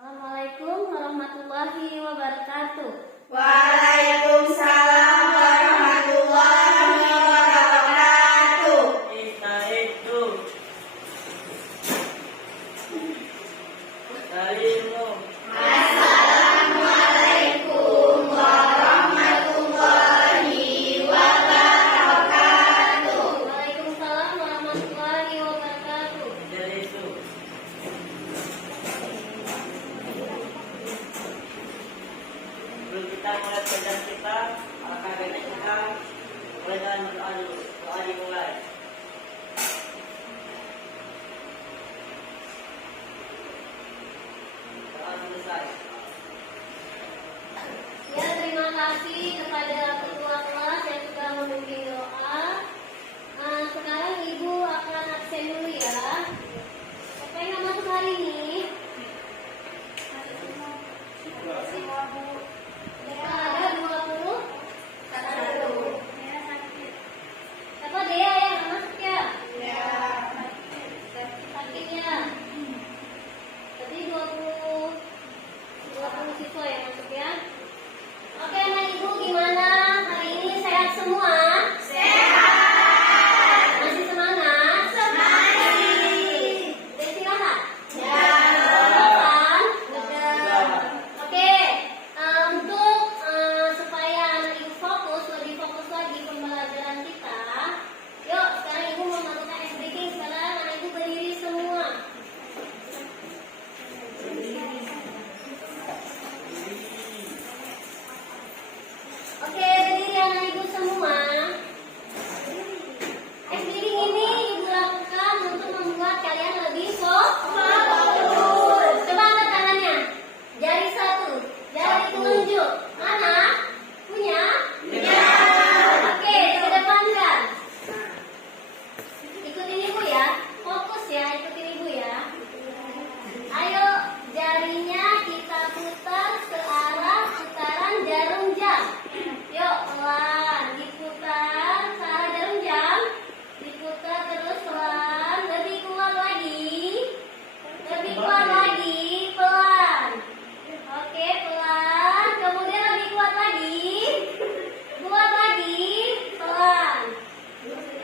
Assalamualaikum warahmatullahi wabarakatuh. Waalaikumsalam warahmatullahi wabarakatuh. Istaizu. Istaizu. Assalamualaikum warahmatullahi wabarakatuh. Waalaikumsalam warahmatullahi wabarakatuh. Istaizu. Sebelum kita mulai belajar kita, alangkah baiknya kita mulai dengan berdoa dulu. Doa dimulai. Doa selesai. Ya, terima kasih kepada ketua kelas yang sudah memimpin doa. Sekarang Ibu akan absen dulu ya. Siapa yang masuk hari ini? Ada 20. Siapa dia yang masuk ya? Sakit ya? Jadi 20 siswa yang masuk ya. Oke, anak Ibu gimana? Hari ini sehat semua? Masih semangat? Udah istirahat? Makan? Oke, untuk supaya anak Ibu lebih fokus lagi pembelajaran kita, yuk sekarang Ibu mau melakukan ice breaking. Sekarang anak Ibu berdiri semua. Oke, berdiri anak Ibu semua. Ice breaking ini Ibu lakukan untuk membuat kalian lebih fokus. Coba angkat tangannya. Jari satu, jari telunjuk. Mana? Punya? Oke, kedepankan. Ikutin Ibu ya. Fokus ya, ikutin Ibu ya. Ayo, jarinya kita putar ke arah putaran jarum jam. Yuk, pelan. Diputar ke arah jarum jam. Diputar terus pelan. Lebih kuat lagi. Lebih kuat lagi. Pelan. Oke, pelan. Kemudian lebih kuat lagi. Kuat lagi. Pelan.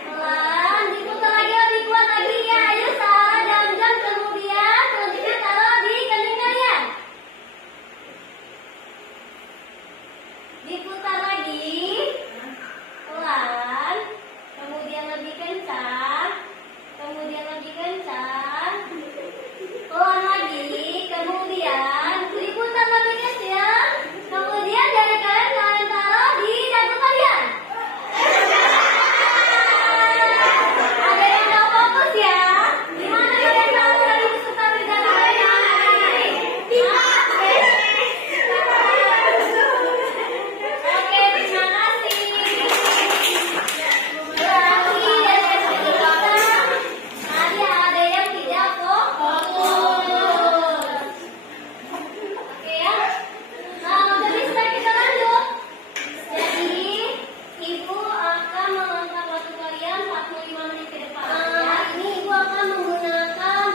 Pelan. Diputar lagi, lebih kuat lagi ya. Ayo, salah jarum jam. Kemudian selanjutnya taruh di kening kalian. Diputar lagi. Pelan. Kemudian lebih kencang. Kemudian lebih kencang. Pelan lagi. Kemudian diputar lebih kecil. Kemudian dari kalian taruh di dagu kalian. Ada yang nggak fokus ya? Gimana kalian tahu dari putar di dagu kalian? Oke, terima kasih. Berarti dari kita tadi ada yang tidak fokus. Oke ya. Jadi sekarang kita lanjut. Jadi Ibu akan melengkap waktu kalian 45 menit ke depan. Hari ini Ibu akan menggunakan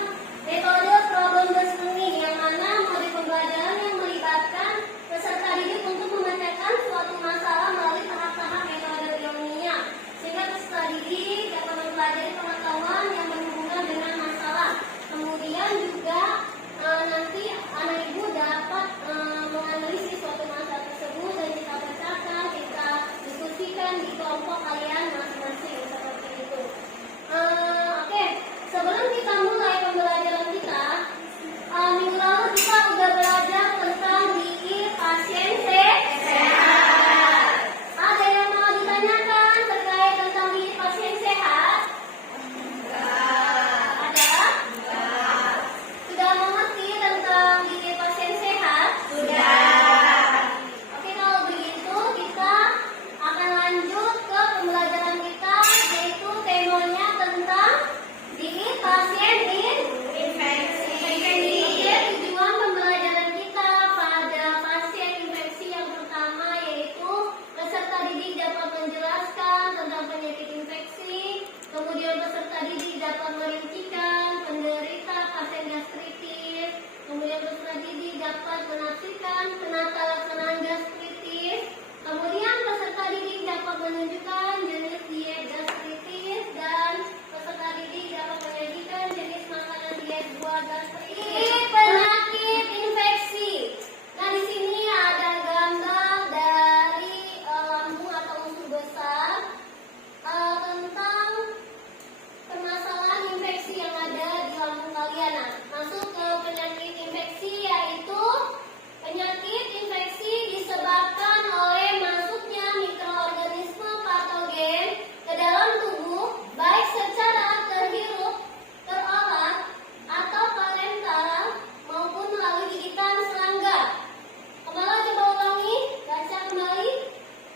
metode problem listening, yang mana metode pembelajaran yang melibatkan peserta didik untuk memecahkan suatu masalah melalui tahap-tahap metode ilmiah, sehingga peserta didik dapat mempelajari pengetahuan yang berhubungan dengan masalah. Kemudian juga nanti anak Ibu dapat menganalisis suatu masalah tersebut dan kita pecahkan, kita diskusikan di kelompok kalian masing-masing seperti itu. Oke, sebelum kita mulai pembelajaran kita, minggu lalu kita udah belajar tentang bikin pasien sehat. Ada yang mau ditanyakan terkait tentang bikin pasien sehat? Ada? Sudah mengerti tentang bikin pasien sehat? Sudah. Oke, kalau begitu kita akan lanjut ke pembelajaran menunjukkan jenis diet gastritis dan peserta didik dapat menyajikan jenis makanan diet buah gastritis. Penyakit infeksi. Nah, di sini ada gambar dari lambung atau usus besar tentang permasalahan infeksi yang ada di lambung kalian. Nah, masuk ke penyakit infeksi, yaitu penyakit infeksi disebabkan oleh masuknya mikroorganisme patogen ke dalam tubuh, baik secara terhirup, terorat, atau parenteral maupun melalui gigitan serangga. Kemala, coba ulangi, baca kembali.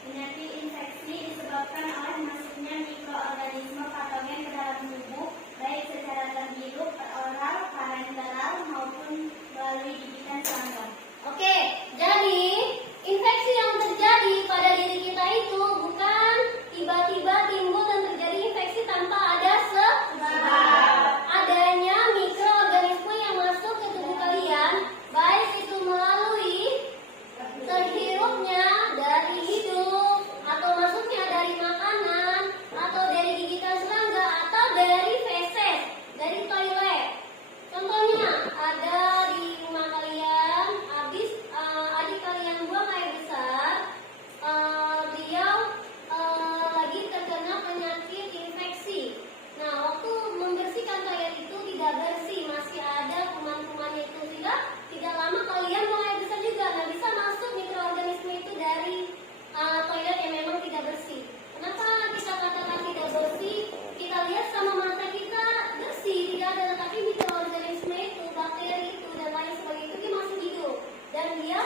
Penyakit infeksi disebabkan oleh masuknya mikroorganisme patogen ke dalam tubuh, baik secara terhirup, oral, parenteral maupun melalui gigitan serangga. Oke, jadi infeksi yang terjadi pada diri kita itu bukan tiba-tiba timbul dan terjadi infeksi tanpa ada sebab. Adanya mikroorganisme yang masuk ke tubuh kalian, baik itu melalui terhirupnya dari hidung, atau masuknya dari makanan, atau dari gigitan serangga, atau dari feses, dari toilet. Contohnya, ada di rumah kalian, habis adik kalian buang air besar, beliau lagi terkena penyakit infeksi. Nah, waktu membersihkan toilet itu tidak bersih, masih ada kuman-kumannya itu, sehingga tidak lama kalian buang air besar juga. Nah, bisa masuk mikroorganisme itu dari toilet yang memang tidak bersih. Kenapa kita katakan tidak bersih? Kita lihat sama mata kita bersih, tidak ada, tetapi mikroorganisme itu, bakteri itu, dan lain sebagainya itu dia masih hidup. Dan dia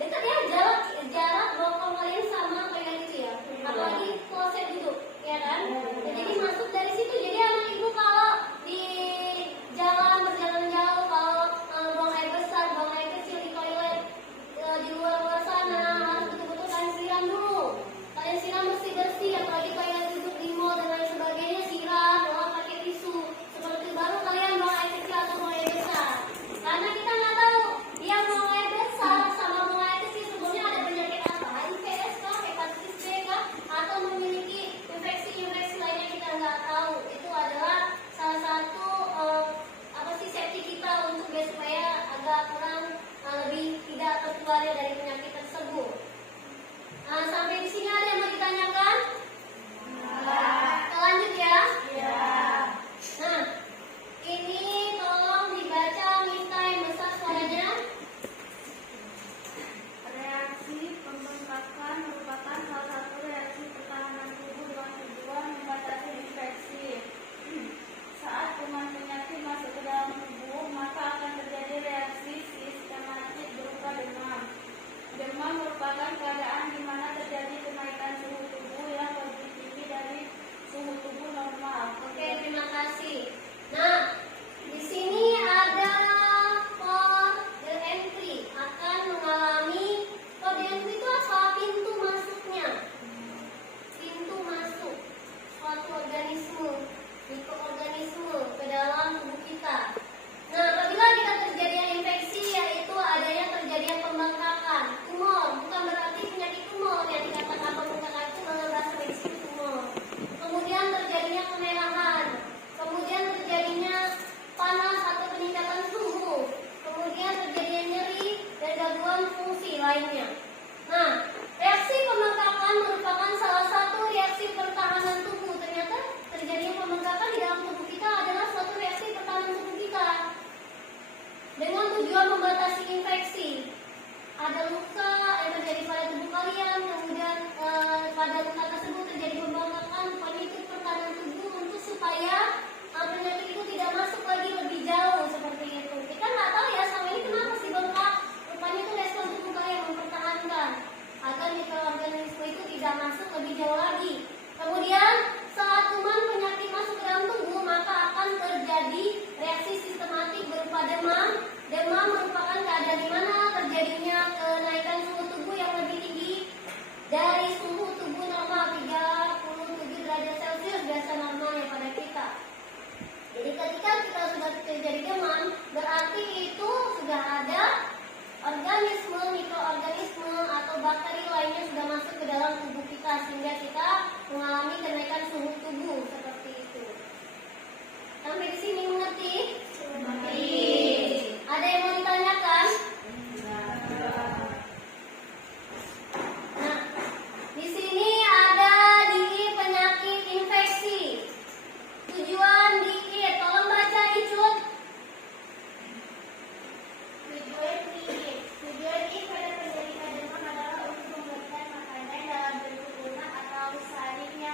dekat ya, jarak bokong kalian sama toilet itu ya. Apalagi kloset duduk, ya kan? Dan jadi masuk dari situ. Jadi anak ibu kalau di jalan, berjalan jauh, kalau buang air besar, buang air kecil di toilet, di luar sana, harus betul-betul kalian siram dulu. Kalian siram bersih-bersih, apalagi toilet duduk di mall dan lain sebagainya, siram, bawa pakai tisu. Seperti baru kalian buang air kecil atau buang air besar. Karena kita nggak tahu yang buang air besar sama buang air kecil sebelumnya ada penyakit apa, IPS kah, hepatitis B kah, atau memiliki infeksi-infeksi lainnya kita nggak tahu. Itu adalah salah satu safety kita untuk supaya agak kurang lebih tidak tertular dari penyakit tersebut. Nah, sampai di sini ada yang mau ditanyakan? Kita lanjut ya. Nah, ini tolong dibaca, minta yang besar suaranya. Reaksi pembengkakan merupakan salah satu reaksi pertahanan tubuh dengan tujuan membatasi infeksi. Saat kuman penyakit masuk ke dalam tubuh, maka akan terjadi reaksi sistematik berupa demam. Demam merupakan keadaan di mana terjadi kenaikan suhu tubuh yang lebih tinggi dari suhu tubuh normal. Oke, terima kasih. Nah, di sini ada kode entry akan mengalami kode entry itu apa? Pintu masuknya. Pintu masuk suatu organisme, mikroorganisme ke dalam tubuh kita. Nah, apabila kita terjadinya infeksi, yaitu adanya terjadinya pembengkakan, tumor, bukan berarti penyakit tumor yang dikatakan pembengkakan itu dalam bahasa medis itu tumor. Kemudian terjadinya kemerahan, kemudian terjadinya panas atau peningkatan suhu, kemudian terjadinya nyeri dan gangguan fungsi lainnya. Nah, reaksi pembengkakan merupakan salah satu reaksi pertahanan tubuh. Ternyata terjadinya pembengkakan di dalam tubuh kita adalah suatu reaksi pertahanan tubuh kita dengan tujuan membatasi infeksi. Ada luka yang terjadi pada tubuh kalian, kemudian pada luka tersebut terjadi pembengkakan, itu pertahanan tubuh untuk supaya penyakit itu tidak masuk lagi lebih jauh seperti itu. Kita nggak tahu ya selama ini kenapa sih bengkak. Rupanya itu respon tubuh kalian mempertahankan agar mikroorganisme itu tidak masuk lebih jauh lagi. Kemudian saat kuman penyakit masuk ke dalam tubuh, maka akan terjadi reaksi sistematik berupa demam. Demam merupakan keadaan di mana terjadinya kenaikan suhu tubuh yang lebih tinggi dari suhu tubuh normal 37 derajat Celcius biasa normalnya pada kita. Jadi ketika kita sudah terjadi demam, berarti itu sudah ada organisme, mikroorganisme atau bakteri lainnya sudah masuk ke dalam tubuh kita. kita sehingga kita mengalami kenaikan suhu tubuh seperti itu. Sampai di sini mengerti? Mengerti. Ada yang mau ditanyakan? Nah, di sini ada di penyakit infeksi. Tujuan diet, tolong baca Icut. Tujuan diet pada penderita demam adalah untuk memberikan makanan dalam bentuk lunak atau saring yang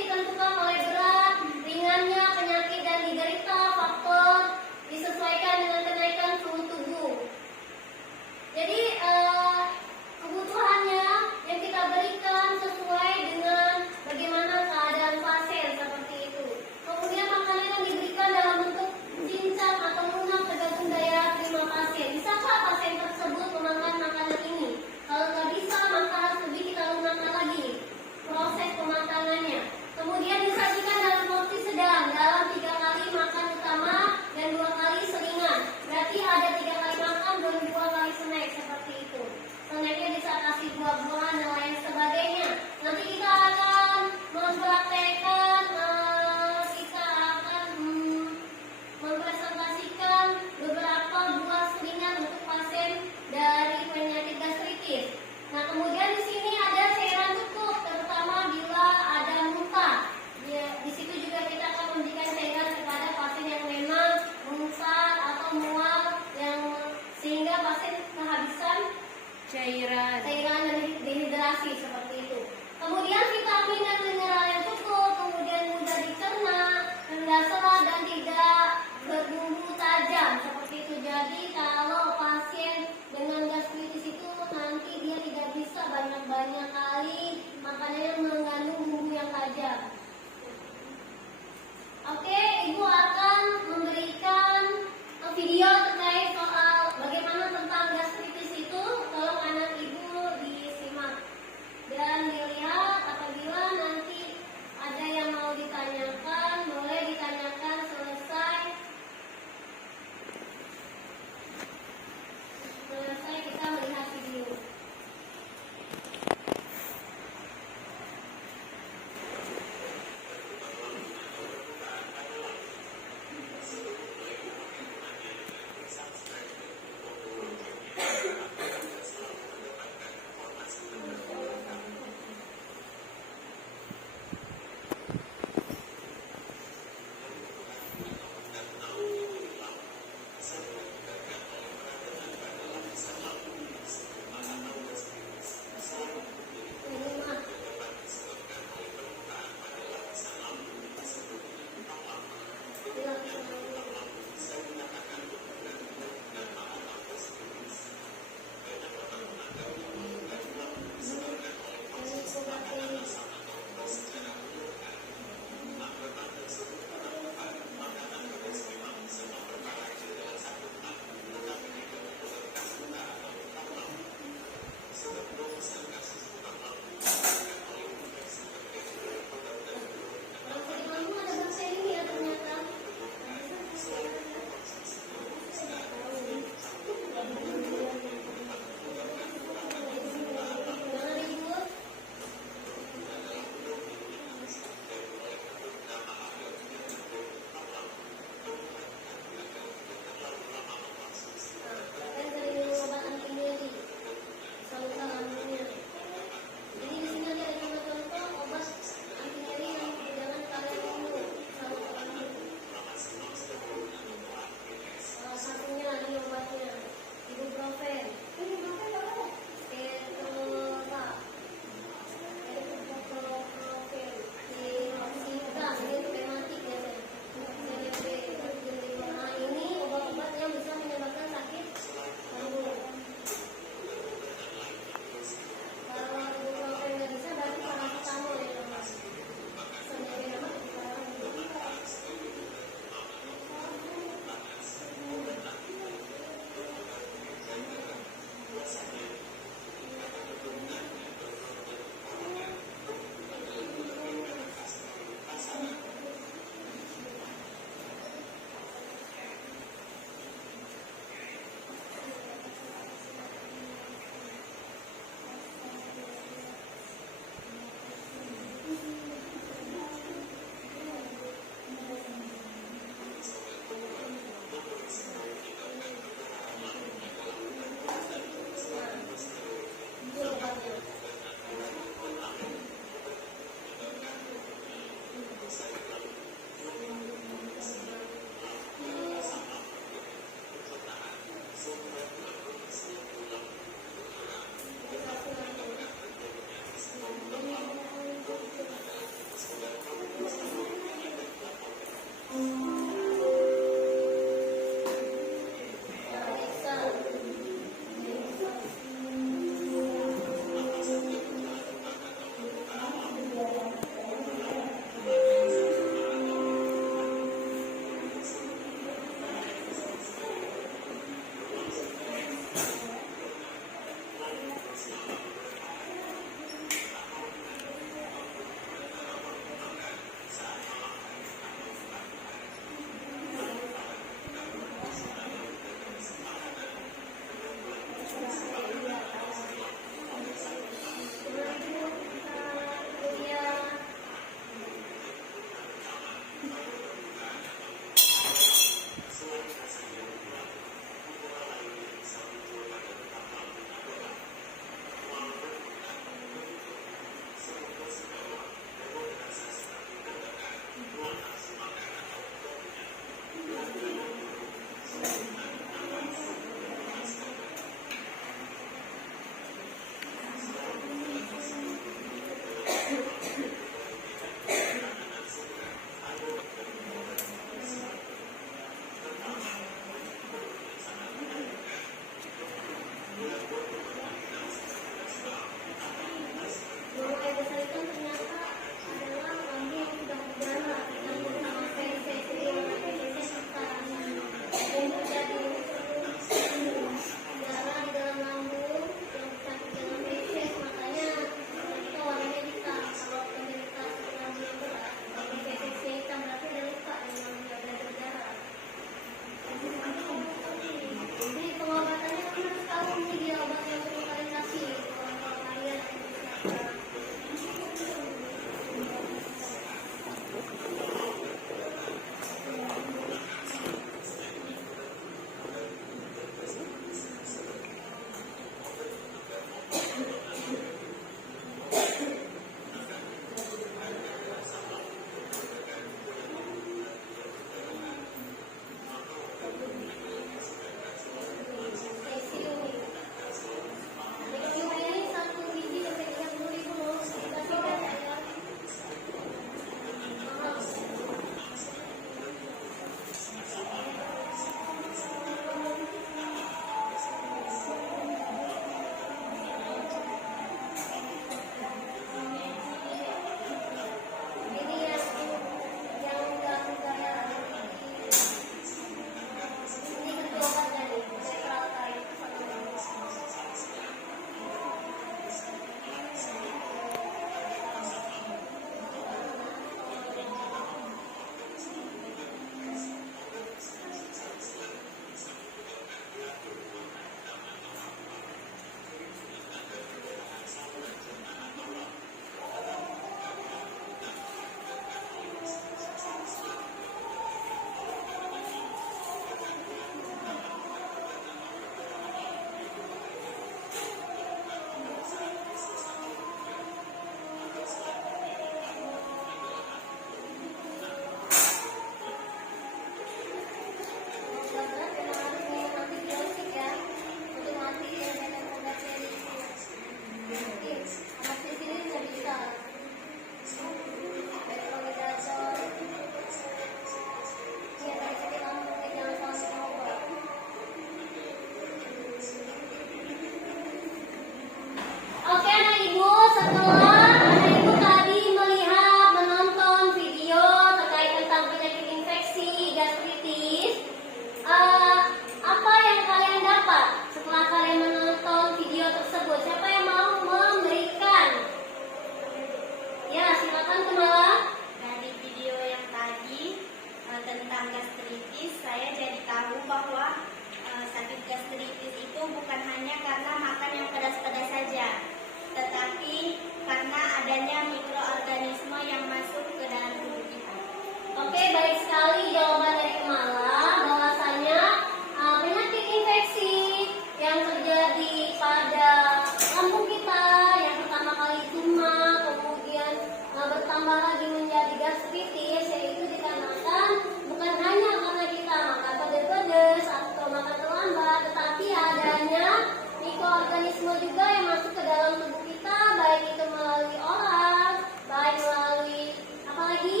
bertambah lagi menjadi gastritis, yaitu dikarenakan bukan hanya karena kita makan pedes-pedes atau makan terlambat, tetapi adanya mikroorganisme juga yang masuk ke dalam tubuh kita, baik itu melalui oral, baik melalui apalagi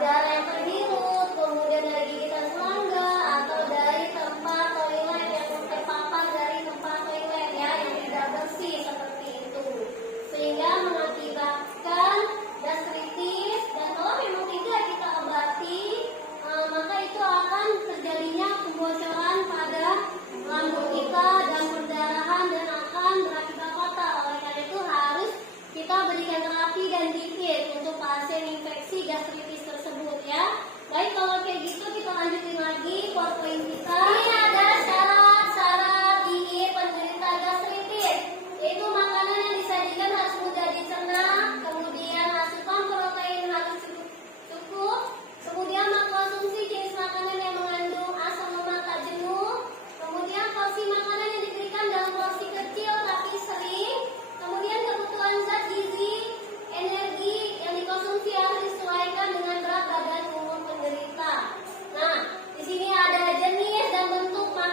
udara yang terhirup, kemudian dari gigitan serangga atau dari tempat toilet yang terpapar dari tempat toilet ya yang tidak bersih seperti itu, sehingga mengakibatkan gastritis. Dan kalau memang tidak kita obati, maka itu akan terjadinya kebocoran pada lambung kita dan perdarahan dan akan berakibat fatal. Oleh karena itu harus kita berikan terapi dan dikit untuk pasien infeksi gastritis tersebut ya. Baik, kalau kayak gitu kita lanjutin lagi PowerPoint kita. Ini ada syarat-syarat diet penderita gastritis, yaitu makanan yang disajikan harus mudah dicerna, kemudian asupan protein harus cukup, kemudian mengkonsumsi jenis makanan yang mengandung asam lemak tak jenuh, kemudian porsi makanan yang diberikan dalam porsi kecil tapi sering, kemudian kebutuhan zat gizi, energi yang dikonsumsi harus disesuaikan dengan berat badan umum penderita. Nah, di sini ada jenis dan bentuk makanan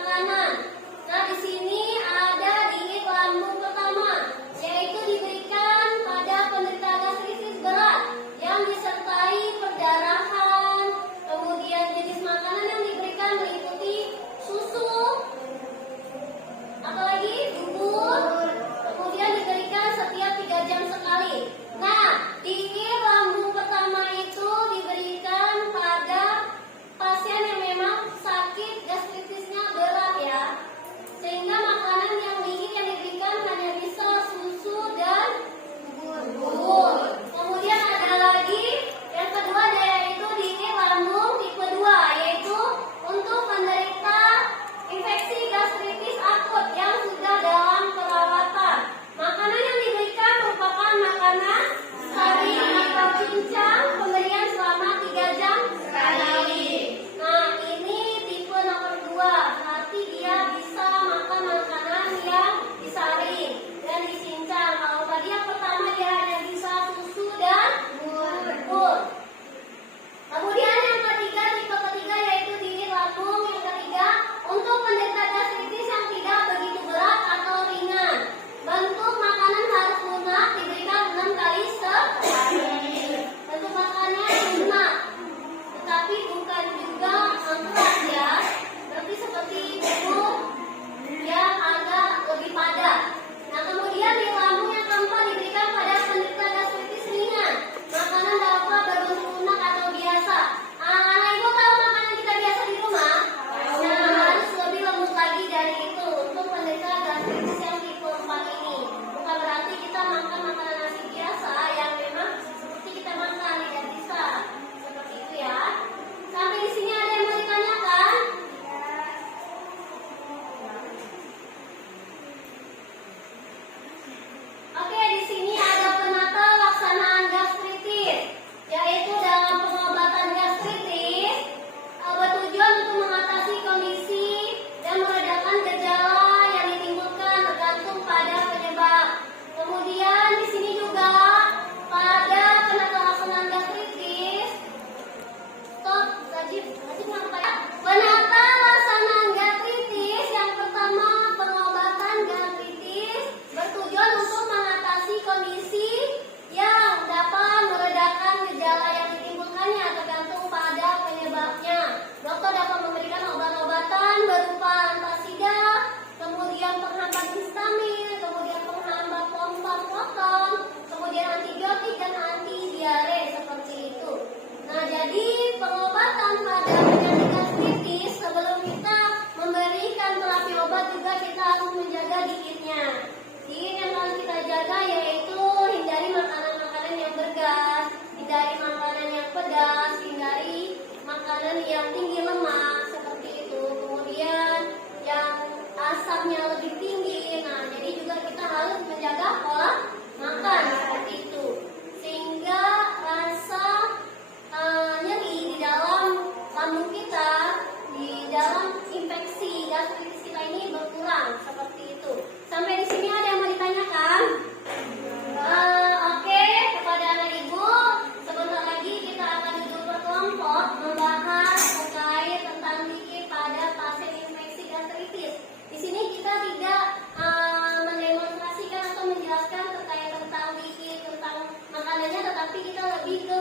tapi kita lebih ke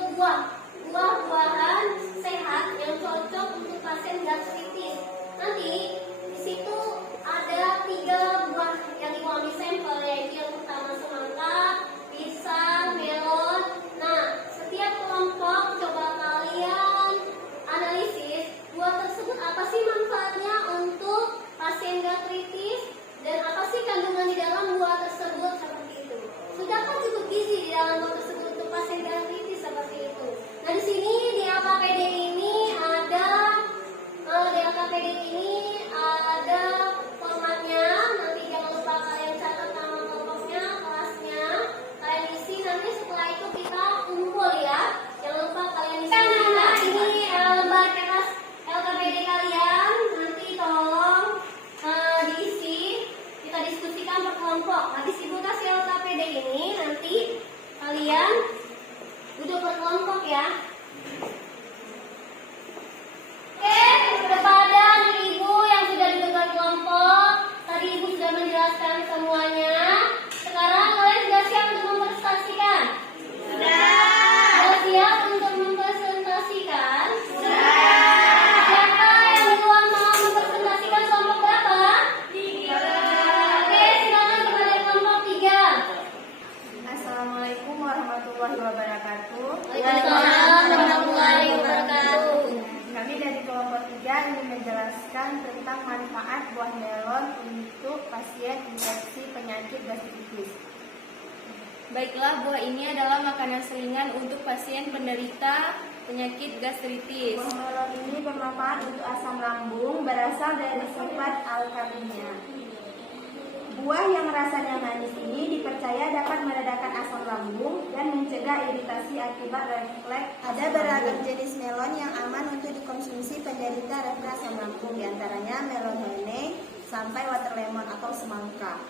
buah-buahan sehat yang cocok untuk pasien gastritis. Nanti di situ ada 3 buah yang Ibu ambil sampel, yaitu yang pertama semangka, pisang, melon. Nah, setiap kelompok coba kalian analisis buah tersebut apa sih manfaatnya untuk pasien gastritis dan apa sih kandungan di dalam buah tersebut, seperti itu. Sudahkah cukup gizi di dalam buah tersebut untuk pasien gastritis, seperti itu. Nah, di sini di LKPD ini ada formatnya. Nanti jangan lupa kalian catat nama kelompoknya, kelasnya, kalian isi. Nanti setelah itu kita kumpul ya. Jangan lupa kalian isi. Nah, ini lembar kertas LKPD kalian. Nanti tolong diisi. Kita diskusikan per kelompok. Nah, di situ kasih LKPD ini nanti kalian duduk per kelompok ya. Oke, kepada ibu yang sudah duduk per kelompok, tadi ibu sudah menjelaskan semuanya. Sekarang kalian sudah siap untuk mempresentasikan? Sudah siap untuk mempresentasikan? Siapa yang duluan mau mempresentasikan kelompok berapa? 3. Oke, silakan kepada kelompok 3. Assalamualaikum warahmatullahi wabarakatuh. Waalaikumsalam warahmatullahi wabarakatuh. Kami dari kelompok 3 ingin menjelaskan tentang manfaat buah melon untuk pasien infeksi penyakit gastritis. Baiklah, buah ini adalah makanan selingan untuk pasien penderita penyakit gastritis. Buah melon ini bermanfaat untuk asam lambung berasal dari sifat alkalinnya. Buah yang rasanya manis ini dipercaya dapat meredakan asam lambung dan mencegah iritasi akibat refleks. Ada beragam jenis melon yang aman untuk dikonsumsi penderita refleks asam lambung, diantaranya melon honey sampai water lemon atau semangka.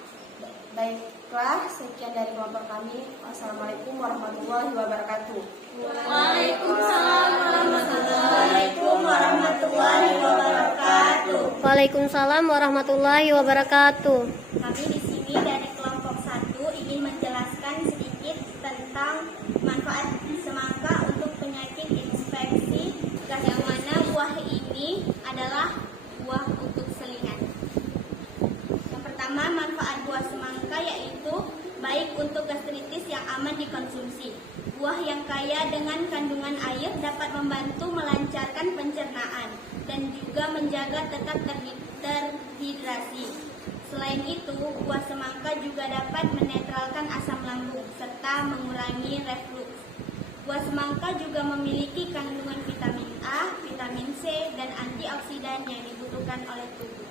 Baiklah, sekian dari kelompok kami. Wassalamualaikum warahmatullahi wabarakatuh. Waalaikumsalam warahmatullahi wabarakatuh. Waalaikumsalam warahmatullahi wabarakatuh. Kami di sini dari kelompok 1 ingin menjelaskan sedikit tentang manfaat semangka untuk penyakit infeksi gas, yang mana buah ini adalah buah untuk selingan. Yang pertama, manfaat buah semangka yaitu baik untuk gastritis yang aman dikonsumsi. Buah yang kaya dengan kandungan air dapat membantu melancarkan pencernaan dan juga menjaga tetap terhidrasi. Selain itu, buah semangka juga dapat menetralkan asam lambung serta mengurangi refluks. Buah semangka juga memiliki kandungan vitamin A, vitamin C, dan antioksidan yang dibutuhkan oleh tubuh.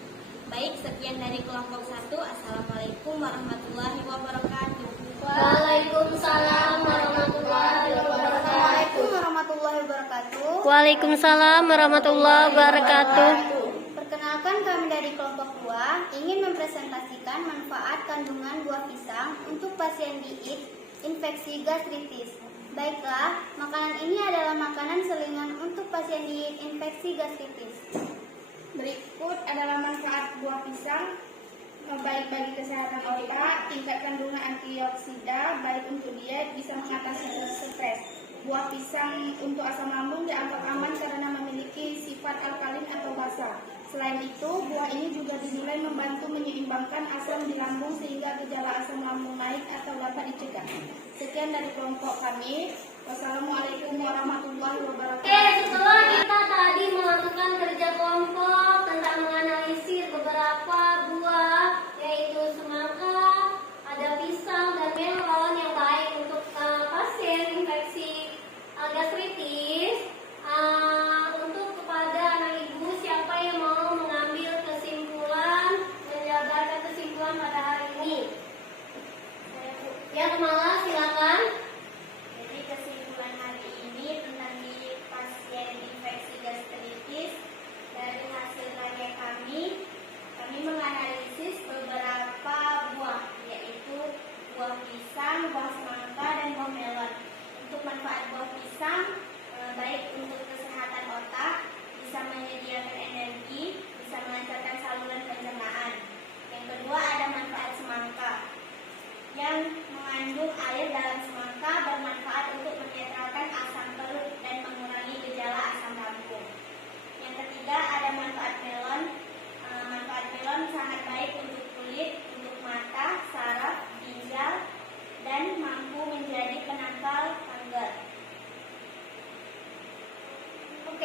Baik, sekian dari kelompok 1. Assalamualaikum warahmatullahi wabarakatuh. Waalaikumsalam warahmatullahi wabarakatuh. Warahmatullahi wabarakatuh. Waalaikumsalam warahmatullahi wabarakatuh. Perkenalkan, kami dari kelompok 2 ingin mempresentasikan manfaat kandungan buah pisang untuk pasien diet infeksi gastritis. Baiklah, makanan ini adalah makanan selingan untuk pasien diet infeksi gastritis. Berikut adalah manfaat buah pisang, baik bagi kesehatan otak, tingkat kandungan antioksida, baik untuk diet, bisa mengatasi stres. Buah pisang untuk asam lambung dianggap aman karena memiliki sifat alkalin atau basa. Selain itu, buah ini juga dinilai membantu menyeimbangkan asam di lambung sehingga gejala asam lambung naik atau dapat dicegah. Sekian dari kelompok kami. Wassalamualaikum warahmatullahi wabarakatuh. Oke, setelah kita tadi melakukan kerja kelompok tentang menganalisis beberapa buah, yaitu semangka, ada pisang dan melon yang baik untuk pasien infeksi gastritis. Untuk kepada anak ibu, siapa yang mau mengambil kesimpulan, menjabarkan kesimpulan pada hari ini? Ya, Kemala, silakan. Jadi kesimpulan hari ini tentang di pasien infeksi gastritis dari hasil karya kami mengadakan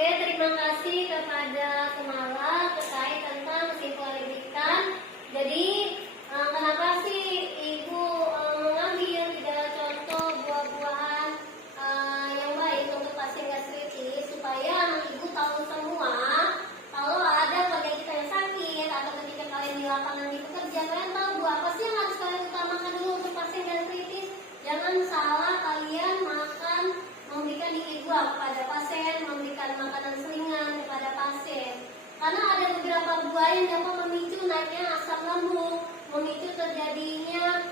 Oke, terima kasih kepada Kemala terkait tentang kesimpulan liputan. Jadi, kenapa sih Ibu mengambil tiga contoh buah-buahan yang baik untuk pasien gastritis supaya anak Ibu tahu semua kalau ada keluarga kita yang sakit atau ketika kalian di lapangan di bekerja, kalian tahu Bu, apa sih yang harus kalian utamakan dulu untuk pasien gastritis? Jangan salah kalian memberikan gigi buah kepada pasien, memberikan makanan selingan kepada pasien. Karena ada beberapa buah yang dapat memicu naiknya asam lambung, memicu terjadinya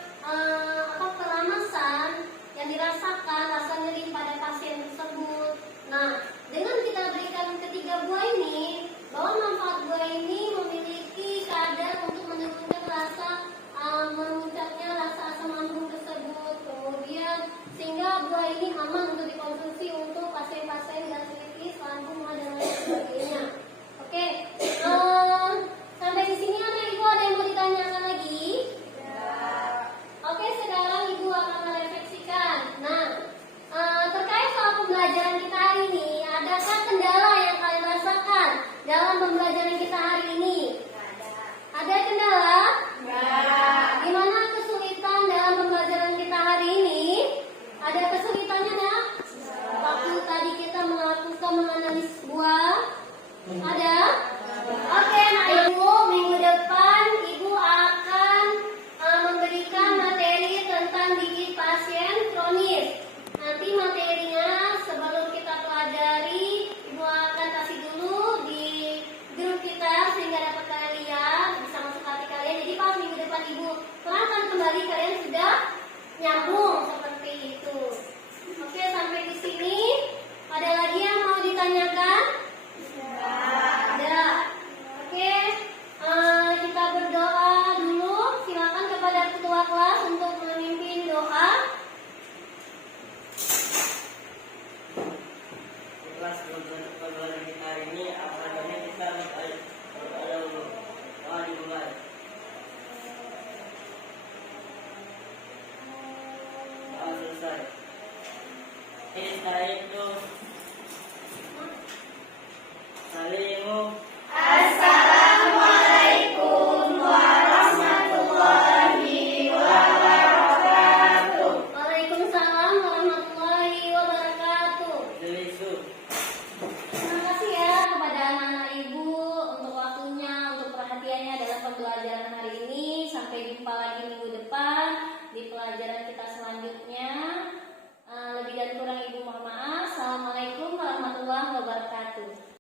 peranasan yang dirasakan rasa nyeri pada pasien tersebut. Nah, dengan kita berikan ketiga buah ini, bahwa manfaat buah ini memiliki kadar untuk menurunkan memuncaknya rasa asam lambung tersebut. Kemudian sehingga buah ini aman untuk dikonsumsi untuk pasien-pasien gastritis, lambung, dan lain sebagainya. Oke, sampai di sini anak Ibu ada yang mau ditanyakan lagi? Oke, sekarang Ibu akan merefleksikan. Nah, terkait soal pembelajaran kita hari ini, adakah kendala yang kalian rasakan dalam pembelajaran kita hari ini? Ada kendala? Gimana kesulitan dalam pembelajaran kita hari ini? Ada kesulitannya nak? Waktu tadi kita melakukan menganalisis buah. Ada? Oke, nah Ibu, minggu depan Ibu akan memberikan materi tentang gigi pasien kronis. Nanti materinya sebelum kita pelajari, Ibu akan kasih dulu di grup kita sehingga dapat kalian lihat, bisa masuk hati kalian. Jadi pas minggu depan Ibu terangkan kembali, kalian sudah nyambung seperti itu. Oke, sampai di sini. Ada lagi yang mau ditanyakan? Ada. Oke, kita berdoa dulu. Silakan kepada ketua kelas untuk memimpin doa. Kelas pembelajaran kita hari ini, apa adanya kita berdoa dulu. Doa dimulai. Doa selesai. Ini sekarang itu salimu. Assalamualaikum warahmatullahi wabarakatuh. Waalaikumsalam warahmatullahi wabarakatuh. Delisu. Terima kasih ya kepada anak-anak Ibu untuk waktunya, untuk perhatiannya dalam pembelajaran hari ini. Sampai jumpa lagi minggu depan di pelajaran kita selanjutnya. Lebih dan kurang Ibu mohon maaf. Assalamualaikum warahmatullahi wabarakatuh.